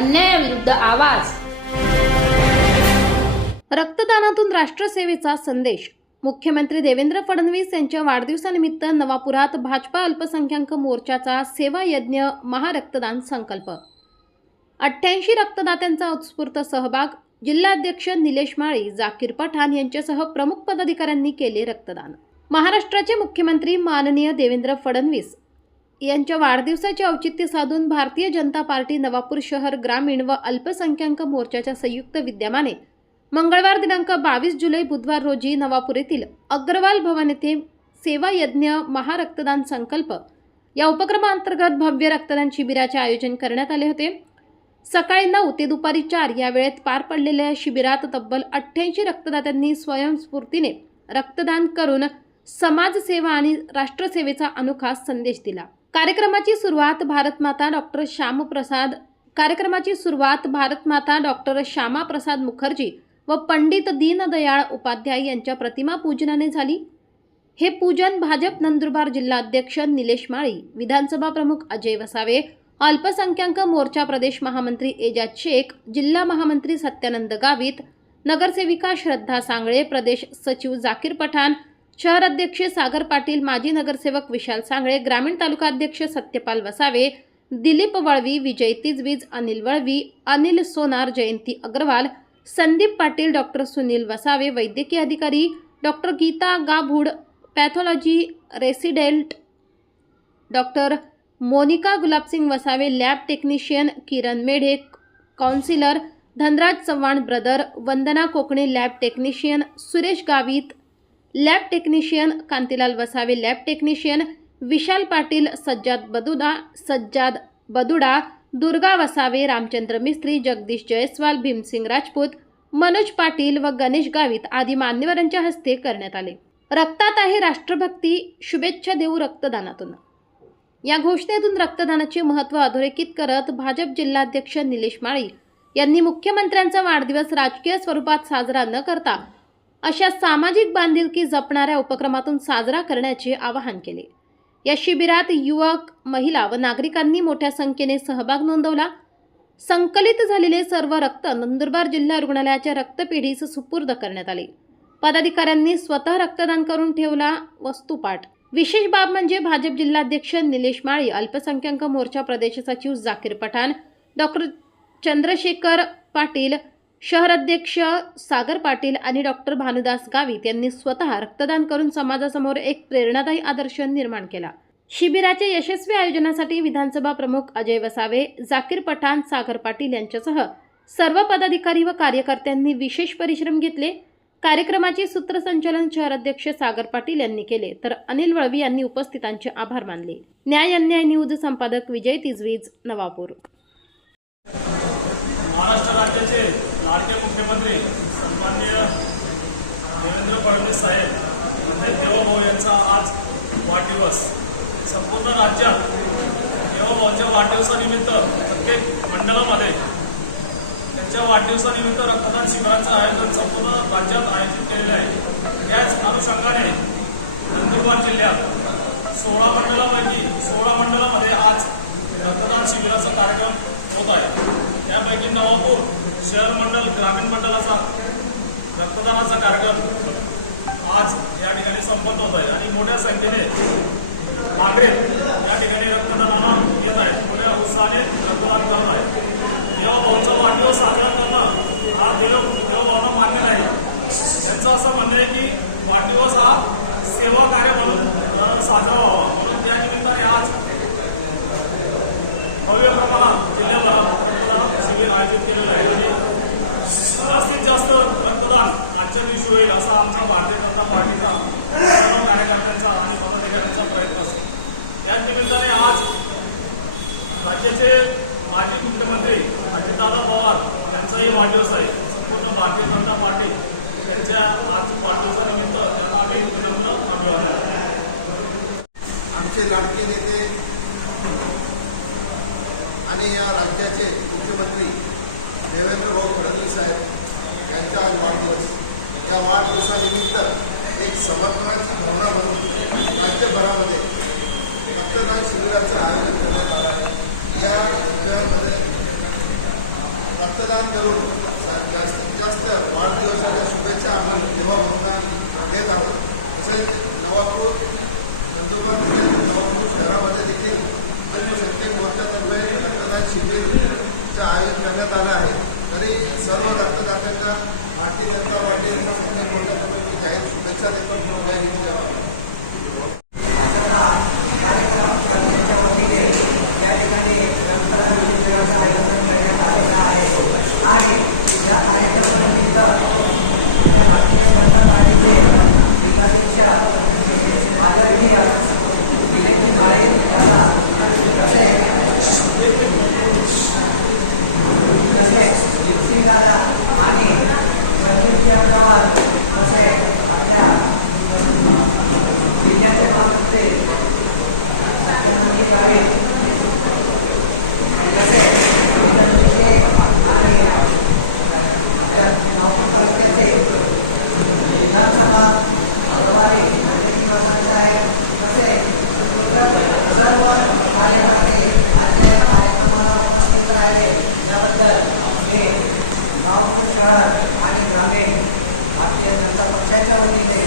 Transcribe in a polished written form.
अन्यायाविरुद्ध आवाज। रक्तदानातून राष्ट्रसेवेचा संदेश। मुख्यमंत्री देवेंद्र फडणवीस यांच्या वाढदिवसानिमित्त नवापुरात भाजपा अल्पसंख्याक मोर्चाचा सेवा यज्ञ महारक्तदान संकल्प। 88 रक्तदात्यांचा उत्स्फूर्त सहभाग। जिल्हाध्यक्ष निलेश माळी, जाकीर पठाण यांच्यासह प्रमुख पदाधिकाऱ्यांनी केले रक्तदान। महाराष्ट्राचे मुख्यमंत्री माननीय देवेंद्र फडणवीस यांच्या वाढदिवसाचे औचित्य साधून भारतीय जनता पार्टी नवापूर शहर ग्रामीण व अल्पसंख्याक मोर्चाच्या संयुक्त विद्यमाने मंगळवार दिनांक 22 जुलै बुधवार रोजी नवापूर येथील अग्रवाल भवन येथे सेवा यज्ञ महारक्तदान संकल्प या उपक्रमांतर्गत भव्य रक्तदान शिबिराचे आयोजन करण्यात आले होते। सकाळी 9 ते दुपारी 4 या वेळेत पार पडलेल्या शिबिरात तब्बल 88 रक्तदात्यांनी स्वयंस्फूर्तीने रक्तदान करून समाजसेवा आणि राष्ट्रसेवेचा अनोखा संदेश दिला। कार्यक्रमाची सुरुवात भारतमाता डॉक्टर श्यामाप्रसाद मुखर्जी व पंडित दीनदयाळ उपाध्याय यांच्या प्रतिमा पूजनाने झाली। हे पूजन भाजप नंदुरबार जिल्हाध्यक्ष निलेश माळी, विधानसभा प्रमुख अजय वसावे, अल्पसंख्याक मोर्चा प्रदेश महामंत्री एजाज शेख, जिल्हा महामंत्री सत्यानंद गावित, नगरसेविका श्रद्धा सांगळे, प्रदेश सचिव जाकीर पठाण, शहर अध्यक्ष सागर पाटील, माजी नगरसेवक विशाल सांगळे, ग्रामीण तालुका अध्यक्ष सत्यपाल वसावे, दिलीप वळवी, विजय तिजवीज, अनिल वळवी, अनिल सोनार, जयंती अग्रवाल, संदीप पाटील, डॉक्टर सुनील वसावे, वैद्यकीय अधिकारी doctor Geeta Gabhud, pathology resident doctor Monika Gulabsing Vasave, lab technician Kiran Medhe, counsellor Dhanraj Chavan brother, Vandana Kokane lab technician, Suresh Gavit lab technician, Kantilal Vasave lab technician, Vishal Patil, Sajjad Baduda, Durga Vasave, Ramchandra Mistry, Jagdish Jaiswal, Bhimsing Rajput, Manoj Patil व गणेश गावित आदी मान्यवरांच्या हस्ते करण्यात आले। रक्तात आहे राष्ट्रभक्ती, शुभेच्छा देऊ रक्तदानातून। या घोषणेतून रक्तदानाचे महत्त्व अधोरेखित करत भाजप जिल्हाध्यक्ष निलेश माळी यांनी मुख्यमंत्र्यांचा वाढदिवस राजकीय स्वरूपात साजरा न करता अशा सामाजिक बांधिलकी जपणाऱ्या उपक्रमातून साजरा करण्याचे आवाहन केले। या शिबिरात युवक, महिला व नागरिकांनी मोठ्या संख्येने सहभाग नोंदवला। संकलित झालेले सर्व रक्त नंदुरबार जिल्हा रुग्णालयाच्या रक्तपेढीस सुपूर्द करण्यात आले। पदाधिकाऱ्यांनी स्वतः रक्तदान करून ठेवला वस्तुपाठ। विशेष बाब म्हणजे भाजप जिल्हाध्यक्ष निलेश माळी, अल्पसंख्याक मोर्चा प्रदेश सचिव जाकीर पठाण, डॉक्टर चंद्रशेखर पाटील, शहर अध्यक्ष सागर पाटील आणि डॉक्टर भानुदास गावित यांनी स्वतः रक्तदान करून समाजासमोर एक प्रेरणादायी आदर्श निर्माण केला। शिबिराच्या यशस्वी आयोजनासाठी विधानसभा प्रमुख अजय वसावे, जाकीर पठाण, सागर पाटील यांच्यासह सर्व पदाधिकारी व कार्यकर्त्यांनी विशेष परिश्रम घेतले। कार्यक्रमाचे सूत्रसंचालन शहर अध्यक्ष सागर पाटील यांनी केले, तर अनिल वळवी यांनी उपस्थितांचे आभार मानले। न्याय अन्याय न्यूज संपादक विजय तिजवीज, नवापूर। महाराष्ट्र राज्याचे लाडके मुख्यमंत्री सन्माननीय देवेंद्र फडणवीस साहेब देवभाऊ यांचा आज वाढदिवस। संपूर्ण राज्यात देवभाऊंच्या वाढदिवसानिमित्त प्रत्येक मंडळामध्ये त्यांच्या वाढदिवसानिमित्त रक्तदान शिबिराचं आयोजन संपूर्ण राज्यात आयोजित केलेले आहे। त्याच अनुषंगाने नंदुरबार जिल्ह्यात 16 मंडळापैकी 16 मंडळामध्ये आज रक्तदान शिबिराचा कार्यक्रम होत आहे। त्यापैकी नवापूर शहर मंडल ग्रामीण मंडळाचा रक्तदानाचा कार्यक्रम आज या ठिकाणी संपन्न होत आहे आणि मोठ्या संख्येने नागरिक या ठिकाणी रक्तदानाला येत आहेत। मोठ्या उत्साहाने रक्तदान करत आहेत। देवभाऊंचा वाढदिवस साजरा करणं हा देवभाऊंना मान्य नाही। त्यांचं असं म्हणणं आहे की वाढदिवस हा सेवा कार्य म्हणून साजरा व्हावा, म्हणून त्या निमित्ताने आज भव्य प्रमाणात जिल्ह्याभरात शिबिर आयोजित केलेलं आहे आणि जास्तीत जास्त रक्तदान आजच्या दिवशी होईल असा आमचा भारतीय जनता पार्टीचा सर्व कार्यकर्त्यांचा आणि पदाधिकाऱ्यांचा प्रयत्न असेल। त्याच निमित्ताने आज राज्याचे माजी मुख्यमंत्री अजितदादा पवार यांचाही वाढदिवस आहे। संपूर्ण भारतीय जनता पार्टी यांच्या आज वाढदिवसानिमित्त त्यांना आम्ही अभिवादन। आमचे लाडके नेते आणि या राज्याचे मुख्यमंत्री देवेंद्र फडणवीस साहेब यांचा आज वाढदिवस। या वाढदिवसानिमित्त एक समर्पणाची भावना म्हणून राज्यभरामध्ये रक्तदान शिबिराचं आयोजन करण्यात आलं आहे। या शिबिरामध्ये रक्तदान करून जास्तीत जास्त वाढदिवसाच्या शुभेच्छा आम्ही देवाभाऊंना देत आहोत. तसेच नवापूर नंदुरबार जिल्ह्यातील नवापूर शहरामध्ये देखील अल्पसंख्याक मोर्चातर्फे रक्तदान शिबिरचं आयोजन करण्यात आलं आहे. तरी सर्व रक्तदात्यांना भारतीय जनता पार्टी अल्पसंख्याक मोर्चातर्फे जाहीर शुभेच्छा देतो. आणि ग्रामीण भारतीय जनता पक्षाच्या वतीने